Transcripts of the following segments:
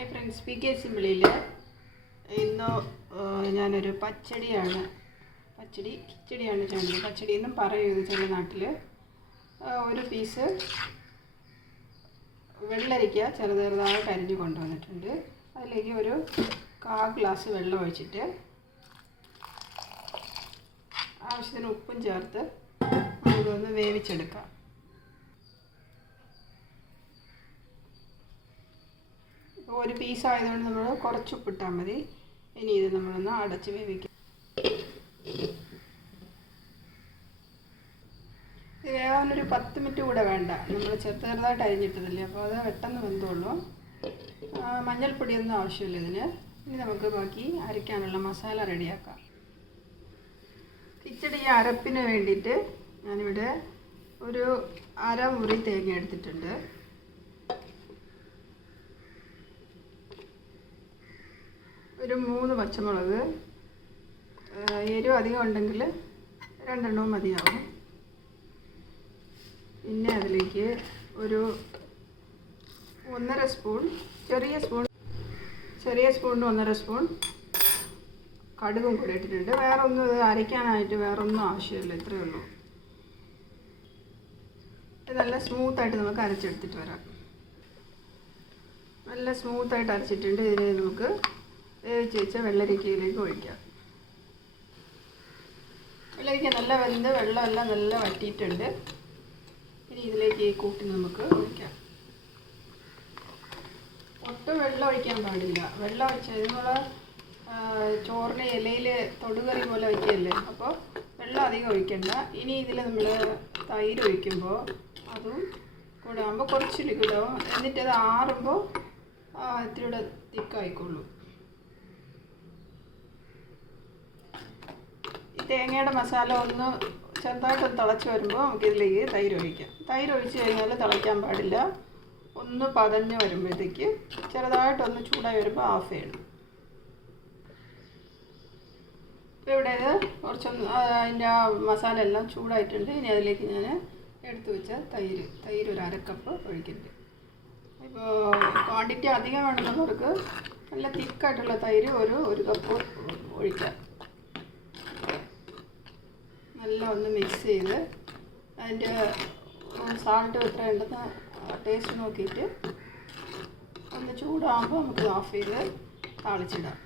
Hi friends, കിച്ചടിയിൽ ഇന്ന് ഞാനൊരു കിച്ചടിയാണ് ചെയ്യുന്നത്. പച്ചടി എന്നും പറയും ഇത് ചില നാട്ടിൽ. ഒരു പീസ് വെള്ളരിക്ക ചെറുതായിട്ട് അരിഞ്ഞ് കൊണ്ടുവന്നിട്ടുണ്ട്. അതിലേക്ക് ഒരു 1/4 ഗ്ലാസ് വെള്ളം ഒഴിച്ചിട്ട് ആവശ്യത്തിന് ഉപ്പും ചേർത്ത് നമുക്കൊന്ന് വേവിച്ചെടുക്കാം. ഒരു പീസ് ആയതുകൊണ്ട് നമ്മൾ കുറച്ച് ഉപ്പിട്ടാൽ മതി. ഇനി ഇത് നമ്മളൊന്ന് അടച്ച് വേവിക്കാം. ഇത് വേവാനൊരു 10 മിനിറ്റ് കൂടെ വേണ്ട. നമ്മൾ ചെറുതായിട്ട് അരിഞ്ഞിട്ടതല്ലേ, അപ്പോൾ അത് പെട്ടെന്ന് വെന്തോളൂ. മഞ്ഞൾപ്പൊടിയൊന്നും ആവശ്യമില്ല ഇതിന്. ഇനി നമുക്ക് ബാക്കി അരയ്ക്കാനുള്ള മസാല റെഡിയാക്കാം. കിച്ചടി അരപ്പിന് വേണ്ടിയിട്ട് ഞാനിവിടെ ഒരു 1/2 മുറി തേങ്ങ എടുത്തിട്ടുണ്ട്. ഒരു 3 പച്ചമുളക്, എരിവ് അധികം ഉണ്ടെങ്കിൽ 2 എണ്ണവും മതിയാവും. പിന്നെ അതിലേക്ക് ഒരു 1/2 സ്പൂൺ ചെറിയ സ്പൂണിന് 1/2 സ്പൂൺ കടുകും കൂടെ ഇട്ടിട്ടുണ്ട്. വേറെ ഒന്നും ഇത് അരയ്ക്കാനായിട്ട് വേറെ ഒന്നും ആവശ്യമില്ല, ഇത്രയേ ഉള്ളൂ. ഇത് നല്ല സ്മൂത്തായിട്ട് നമുക്ക് അരച്ചെടുത്തിട്ട് വരാം. നല്ല സ്മൂത്തായിട്ട് അരച്ചിട്ടുണ്ട്. ഇതിനെ നമുക്ക് വേവിച്ച് വെച്ച വെള്ളരിക്കയിലേക്ക് ഒഴിക്കാം. വെള്ളരിക്ക നല്ല വെന്ത് വെള്ളമെല്ലാം നല്ല വറ്റിയിട്ടുണ്ട്. ഇനി ഇതിലേക്ക് ഈ കൂട്ടി നമുക്ക് ഒഴിക്കാം. ഒട്ടും വെള്ളം ഒഴിക്കാൻ പാടില്ല. വെള്ളം ഒഴിച്ചാൽ നമ്മൾ ചോറിന് ഇലയിൽ തൊടുകറി പോലെ വയ്ക്കുകയല്ലേ, അപ്പോൾ വെള്ളം അധികം ഒഴിക്കണ്ട. ഇനി ഇതിൽ നമ്മൾ തൈര് ഒഴിക്കുമ്പോൾ അതും കൂടെ ആകുമ്പോൾ കുറച്ച് ലിക്വിഡാവും. എന്നിട്ടത് ആറുമ്പോൾ ഇത്തിരി കൂടെ തിക്കായിക്കോളൂ. തേങ്ങയുടെ മസാല ഒന്ന് ചെറുതായിട്ടൊന്ന് തിളച്ച് വരുമ്പോൾ നമുക്കിതിലേക്ക് തൈര് ഒഴിക്കാം. തൈര് ഒഴിച്ച് കഴിഞ്ഞാൽ തിളയ്ക്കാൻ പാടില്ല. ഒന്ന് പതഞ്ഞ് വരുമ്പോഴത്തേക്ക് ചെറുതായിട്ടൊന്ന് ചൂടായി വരുമ്പോൾ ഓഫ് ചെയ്യണം. ഇപ്പോൾ ഇവിടെ കുറച്ചൊന്ന് അതിൻ്റെ ആ മസാല എല്ലാം ചൂടായിട്ടുണ്ട്. ഇനി അതിലേക്ക് ഞാൻ എടുത്തു വെച്ച തൈര് ഒരു 1/2 കപ്പ് ഒഴിക്കുന്നുണ്ട്. ഇപ്പോൾ ക്വാണ്ടിറ്റി അധികം വേണമെന്നുള്ളവർക്ക് നല്ല തിക്കായിട്ടുള്ള തൈര് ഒരു കപ്പ് ഒഴിക്കാം. നല്ല ഒന്ന് മിക്സ് ചെയ്ത് അതിൻ്റെ സാൾട്ട് എത്ര ഉണ്ടെന്ന് ടേസ്റ്റ് നോക്കിയിട്ട് ഒന്ന് ചൂടാകുമ്പോൾ നമുക്ക് ഓഫ് ചെയ്ത് താളിച്ചിടാം.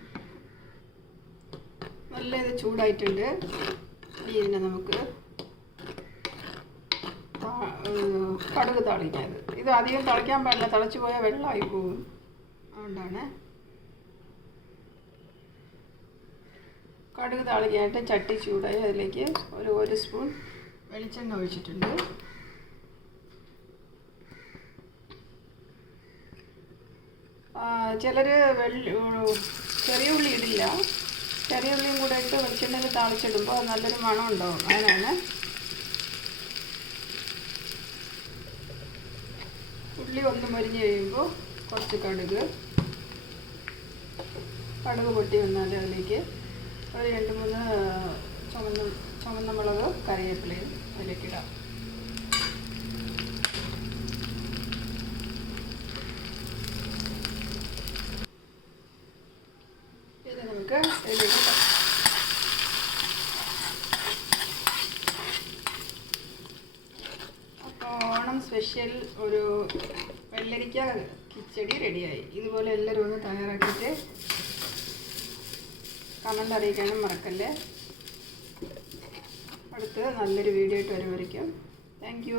നല്ല ഇത് ചൂടായിട്ടുണ്ട്. ഇതിനെ നമുക്ക് കടുക് താളിക്കാത്. ഇത് അധികം തിളയ്ക്കാൻ പാടില്ല, തിളച്ച് പോയാൽ വെള്ളമായി പോകും. അതുകൊണ്ടാണ് കടുക് താളിക്കാനായിട്ട് ചട്ടി ചൂടായി അതിലേക്ക് ഒരു സ്പൂൺ വെളിച്ചെണ്ണ ഒഴിച്ചിട്ടുണ്ട്. ചിലർ ചെറിയ ഉള്ളി ഇടില്ല. ചെറിയ ഉള്ളിയും കൂടെ ഇട്ട് വെളിച്ചെണ്ണയിൽ താളിച്ചിടുമ്പോൾ നല്ലൊരു മണം ഉണ്ടാവും. അതിനാണ്. ഉള്ളി ഒന്ന് മൊരിഞ്ഞ് കഴിയുമ്പോൾ കുറച്ച് കടുക് പൊട്ടി വന്നാൽ അതിലേക്ക് ഒരു 2-3 ചുവന്ന മുളക് കറിവേപ്പിലയും അതിലേക്ക് ഇടാം. ഇത് നമുക്ക് ഇതിലേക്ക് അപ്പോൾ ഓണം സ്പെഷ്യൽ ഒരു വെള്ളരിക്ക കിച്ചടി റെഡിയായി. ഇതുപോലെ എല്ലാവരും ഒന്ന് തയ്യാറാക്കിയിട്ട് കമൻ്റ് അറിയിക്കാനും മറക്കല്ലേ. അടുത്ത് നല്ലൊരു വീഡിയോ ആയിട്ട് വരുമായിരിക്കും. Thank you.